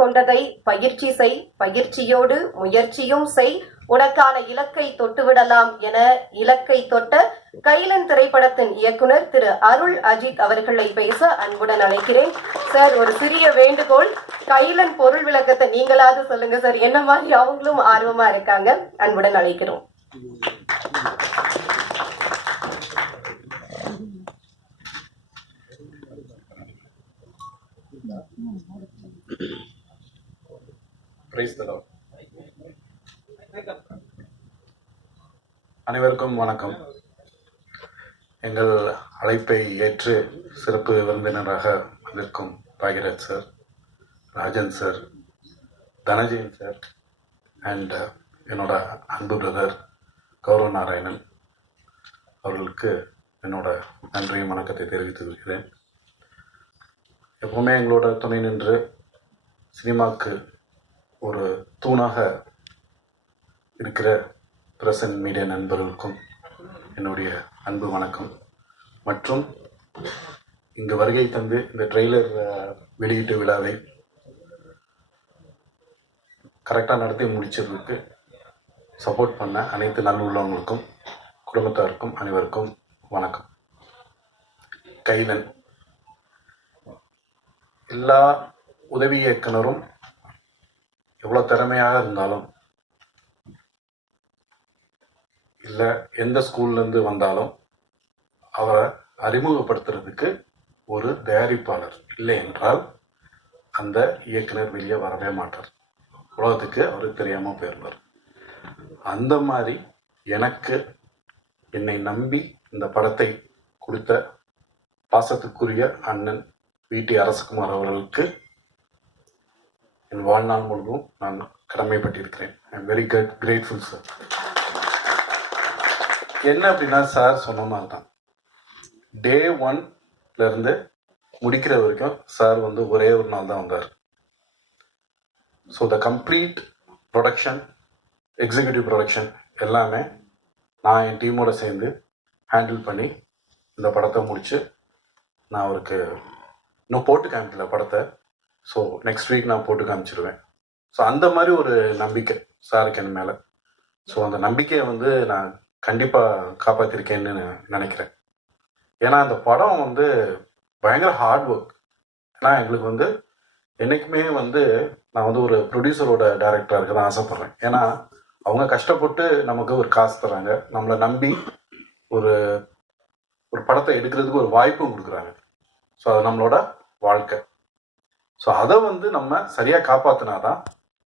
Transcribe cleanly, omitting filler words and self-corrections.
கொண்டதை பயிற்சி செய், பயிற்சியோடு முயற்சியும் செய், உனக்கான இலக்கை தொட்டுவிடலாம் என இலக்கை தொட்ட கைலன் திரைப்படத்தின் இயக்குனர் திரு அருள் அஜித் அவர்களை பேச அன்புடன் அழைக்கிறேன். சார், ஒரு சிறிய வேண்டுகோள், கைலன் பொருள் விளக்கத்தை நீங்களாவது சொல்லுங்க சார். என்ன மாதிரி அவங்களும் ஆர்வமா இருக்காங்க. அன்புடன் அழைக்கிறோம். அனைவருக்கும் வணக்கம். எங்கள் அழைப்பை ஏற்று சிறப்பு விருந்தினராக வந்திருக்கும் Bhagyaraj sir, Rajan sir, Dhanajayan sir and என்னோட அன்பு பிரதர் கௌரவ நாராயணன் அவர்களுக்கு என்னோட நன்றியும் வணக்கத்தை தெரிவித்துக் கொள்கிறேன். எப்பவுமே எங்களோட துணை நின்று சினிமாவுக்கு ஒரு தூணாக இருக்கிற பிரஸ் அண்ட் மீடியா நண்பர்களுக்கும் என்னுடைய அன்பு வணக்கம். மற்றும் இங்கு வருகை தந்து இந்த ட்ரெய்லர் வெளியீட்டு விழாவை கரெக்டாக நடத்தி முடிச்சதுக்கு சப்போர்ட் பண்ண அனைத்து நல்லுள்ளவங்களுக்கும் குடும்பத்தாருக்கும் அனைவருக்கும் வணக்கம். கைலன் எல்லா உதவி இயக்குனரும் எவ்வளோ திறமையாக இருந்தாலும் இல்லை எந்த ஸ்கூல்லேருந்து வந்தாலும் அவரை அறிமுகப்படுத்துறதுக்கு ஒரு தயாரிப்பாளர் இல்லை என்றால் அந்த இயக்குனர் வெளியே வரவே மாட்டார். உலகத்துக்கு அவருக்கு தெரியாமல் போயிருப்பார். அந்த மாதிரி எனக்கு என்னை நம்பி இந்த படத்தை கொடுத்த பாசத்துக்குரிய அண்ணன் வி.டி. அரசகுமார் அவர்களுக்கு என் வாழ்நாள் முழுவதும் நான் கடமைப்பட்டிருக்கிறேன். I am very grateful sir. என்ன அப்படின்னா, சார் சொன்ன மாதிரி தான் டே 1 முடிக்கிற வரைக்கும் சார் ஒரே ஒரு நாள் தான் வந்தார். So the complete production, executive production எல்லாமே நான் என் டீமோட சேர்ந்து ஹேண்டில் பண்ணி இந்த படத்தை முடித்து நான் அவருக்கு இன்னும் போட்டு காமிக்கல படத்தை. ஸோ நெக்ஸ்ட் வீக் நான் போட்டு காமிச்சிடுவேன். ஸோ அந்த மாதிரி ஒரு நம்பிக்கை சாருக்கு என் மேலே. ஸோ அந்த நம்பிக்கையை நான் கண்டிப்பாக காப்பாற்றிருக்கேன்னு நினைக்கிறேன். ஏன்னா அந்த படம் பயங்கர ஹார்ட் ஒர்க். ஏன்னா எங்களுக்கு என்றைக்குமே நான் ஒரு ப்ரொடியூசரோட டைரக்டராக இருக்க தான் ஆசைப்பட்றேன். ஏன்னா அவங்க கஷ்டப்பட்டு நமக்கு ஒரு காசு தராங்க, நம்மளை நம்பி ஒரு ஒரு படத்தை எடுக்கிறதுக்கு ஒரு வாய்ப்பும் கொடுக்குறாங்க. ஸோ அது நம்மளோட வாழ்க்கை. ஸோ அதை நம்ம சரியாக காப்பாற்றினாதான்